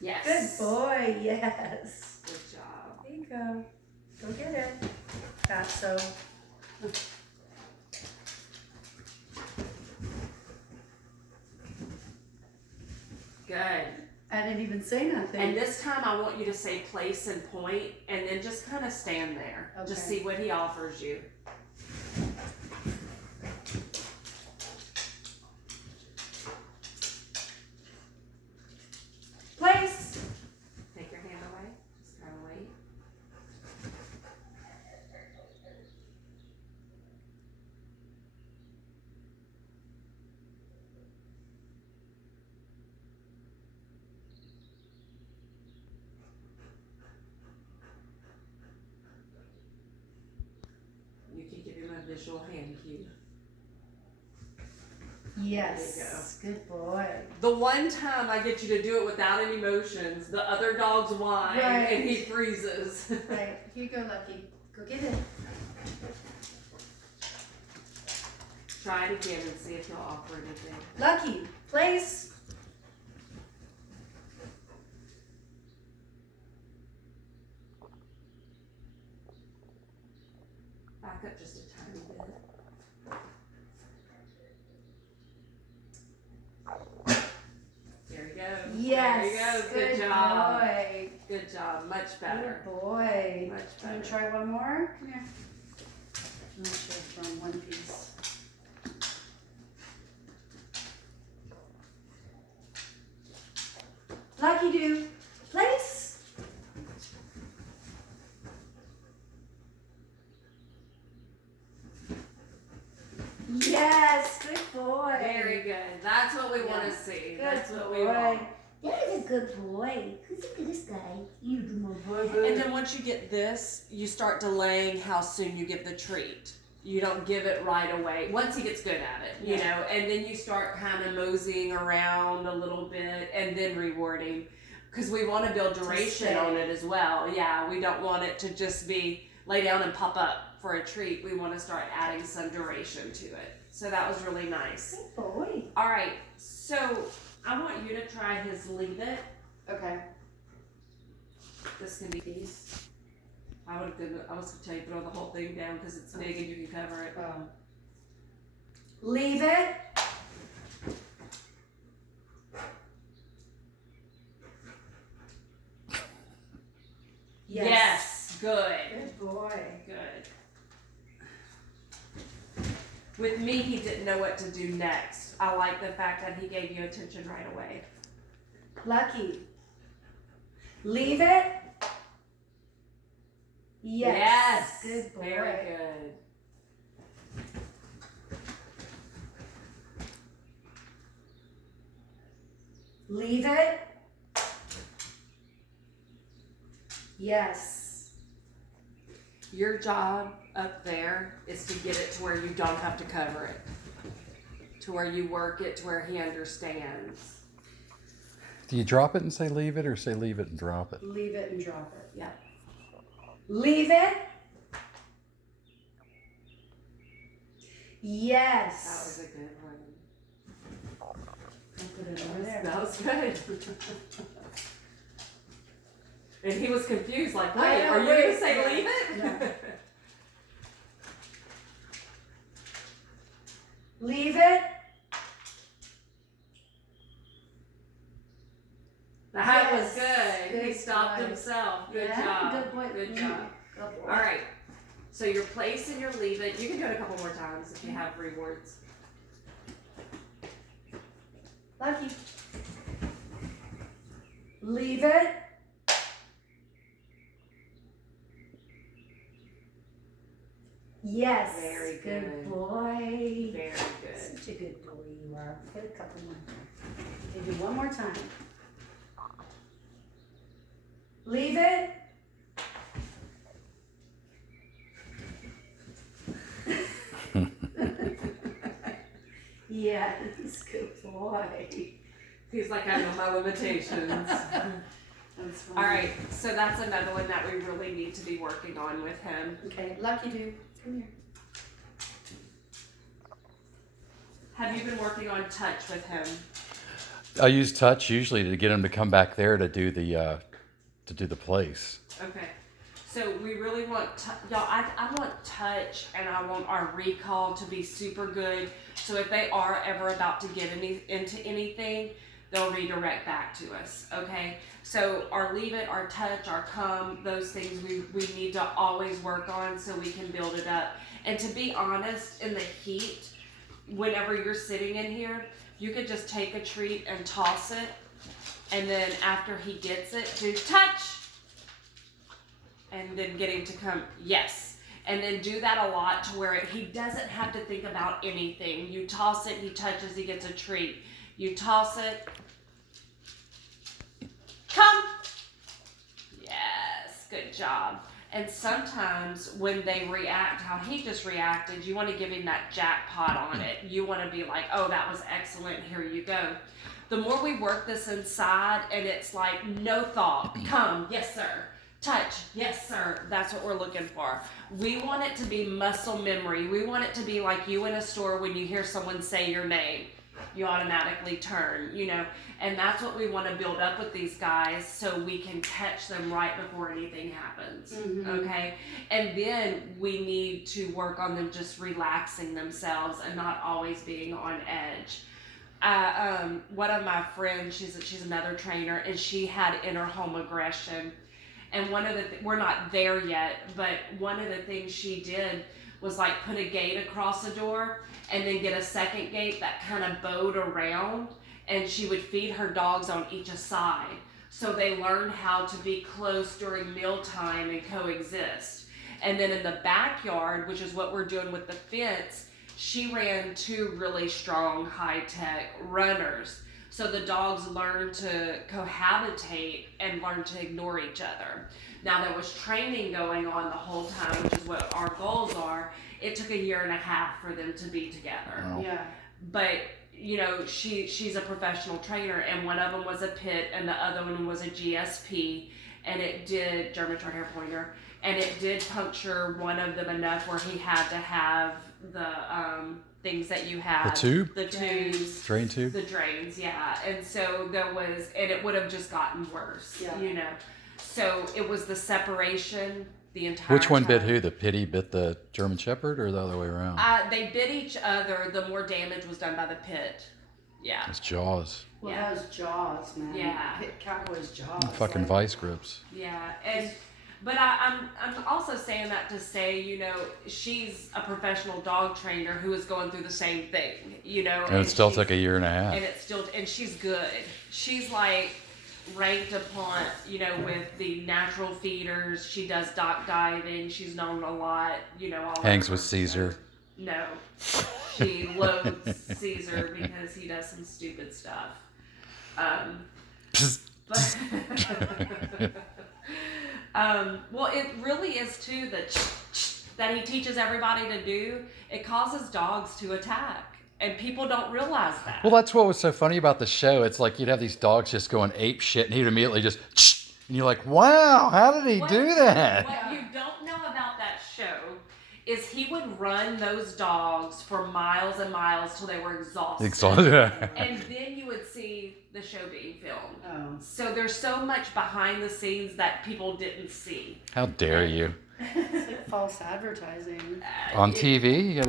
Yes. Good boy, yes. Good job. There you go. Go get it. So. Good. I didn't even say nothing. And this time I want you to say place and point, and then just kind of stand there. Okay. Just see what he offers you. Place. Take your hand away. Just kind of wait. You can give him a visual hand cue. Yes. Good boy. The one time I get you to do it without any motions, the other dogs whine and he freezes. Right. Here you go, Lucky. Go get it. Try it again and see if he'll offer anything. Lucky. Place. Back up just a tiny bit. There you go. Yes. There you go. Good job. Boy. Good job. Much better. Good boy. Much You want better. to try one more? Come here. I'm not sure from one piece. Luckydoo. Place. Yes. Good boy. Very good. That's what we want to see. Good That's what we boy. want. That is a good boy. Who's a good guy? You do my boy. And then once you get this, you start delaying how soon you give the treat. You don't give it right away once he gets good at it, you know, and then you start kind of moseying around a little bit and then rewarding because we want to build duration on it as well. Yeah, we don't want it to just be lay down and pop up for a treat. We want to start adding some duration to it. So that was really nice. Good boy. All right, so I want you to try his leave it. Okay. This can be these. I was gonna tell you throw the whole thing down because it's big and you can cover it. Leave it. Yes. Good. Good boy. Good. With me, he didn't know what to do next. I like the fact that he gave you attention right away. Lucky. Leave it. Yes. Good boy. Very good. Leave it. Yes. Your job up there is to get it to where you don't have to cover it. To where you work it to where he understands. Do you drop it and say leave it, or say leave it and drop it? Leave it and drop it. Yeah. Leave it. Yes. That was a good one. I'll put it over there. That was good. And he was confused, like, wait, are you going to say leave it? No. Leave it. That was Yes. good. He Good stopped boy. himself. Good Yeah, job. good boy. Good job. Good boy. All right. So your place and your leave it. You can do it a couple more times if you have rewards. Lucky. Leave it. Yes. Very good. Boy. Very good. Such a good boy you are. Get a couple more. Maybe one more time. Leave it. Yes, good boy. He's like, I know my limitations. That's fine. All right. So that's another one that we really need to be working on with him. Okay, Luckydoo, come here. Have you been working on touch with him? I use touch usually to get them to come back there to do the place. Okay. So we really want, y'all, I want touch and I want our recall to be super good. So if they are ever about to get into anything, they'll redirect back to us, okay? So our leave it, our touch, our come, those things we need to always work on so we can build it up. And to be honest, in the heat, whenever you're sitting in here, you could just take a treat and toss it. And then after he gets it, do touch. And then get him to come, yes. And then do that a lot to where he doesn't have to think about anything. You toss it, he touches, he gets a treat. You toss it. Come. Yes, good job. And sometimes when they react how he just reacted, you want to give him that jackpot on it. You want to be like, oh, that was excellent, here you go. The more we work this inside and it's like no thought, come, yes sir. Touch, yes sir, that's what we're looking for. We want it to be muscle memory. We want it to be like you in a store when you hear someone say your name, you automatically turn, you know, and that's what we want to build up with these guys so we can catch them right before anything happens, okay? And then we need to work on them just relaxing themselves and not always being on edge. One of my friends, she's another trainer, and she had inner home aggression. And one of the, we're not there yet, but one of the things she did was like put a gate across the door and then get a second gate that kind of bowed around, and she would feed her dogs on each side. So they learned how to be close during mealtime and coexist. And then in the backyard, which is what we're doing with the fence, she ran 2 really strong high-tech runners. So the dogs learn to cohabitate and learn to ignore each other. Now there was training going on the whole time, which is what our goals are. It took 1.5 years for them to be together. Wow. Yeah. But you know, she's a professional trainer, and one of them was a pit and the other one was a GSP, and it did, German short hair pointer, and it did puncture one of them enough where he had to have the things that you have. The tube? The tubes. Drain tube? The drains, yeah. And so there was, and it would have just gotten worse, you know. So it was the separation the entire Which one bit time. who? The pitty bit the German Shepherd, or the other way around? They bit each other. The more damage was done by the pit. Yeah. It's jaws. Well, Yeah. those jaws, man. Yeah. Hit Cowboy's jaws. Fucking like, vice grips. Yeah. And but I'm also saying that to say, you know, she's a professional dog trainer who is going through the same thing, you know. And it still she's- took 1.5 years. And it's still, and she's good. She's like ranked upon, you know, with the natural feeders. She does dock diving. She's known a lot, you know. All Hangs over. with Caesar. No, she loathes Caesar because he does some stupid stuff. But well, it really is too that he teaches everybody to do. It causes dogs to attack, and people don't realize that. Well, that's what was so funny about the show. It's like you'd have these dogs just going ape shit, and he'd immediately just, and you're like, wow, how did he do that? What you don't know about that show is he would run those dogs for miles and miles till they were exhausted. And then you would see the show being filmed. Oh. So there's so much behind the scenes that people didn't see. How dare you? It's like false advertising. On TV, you gotta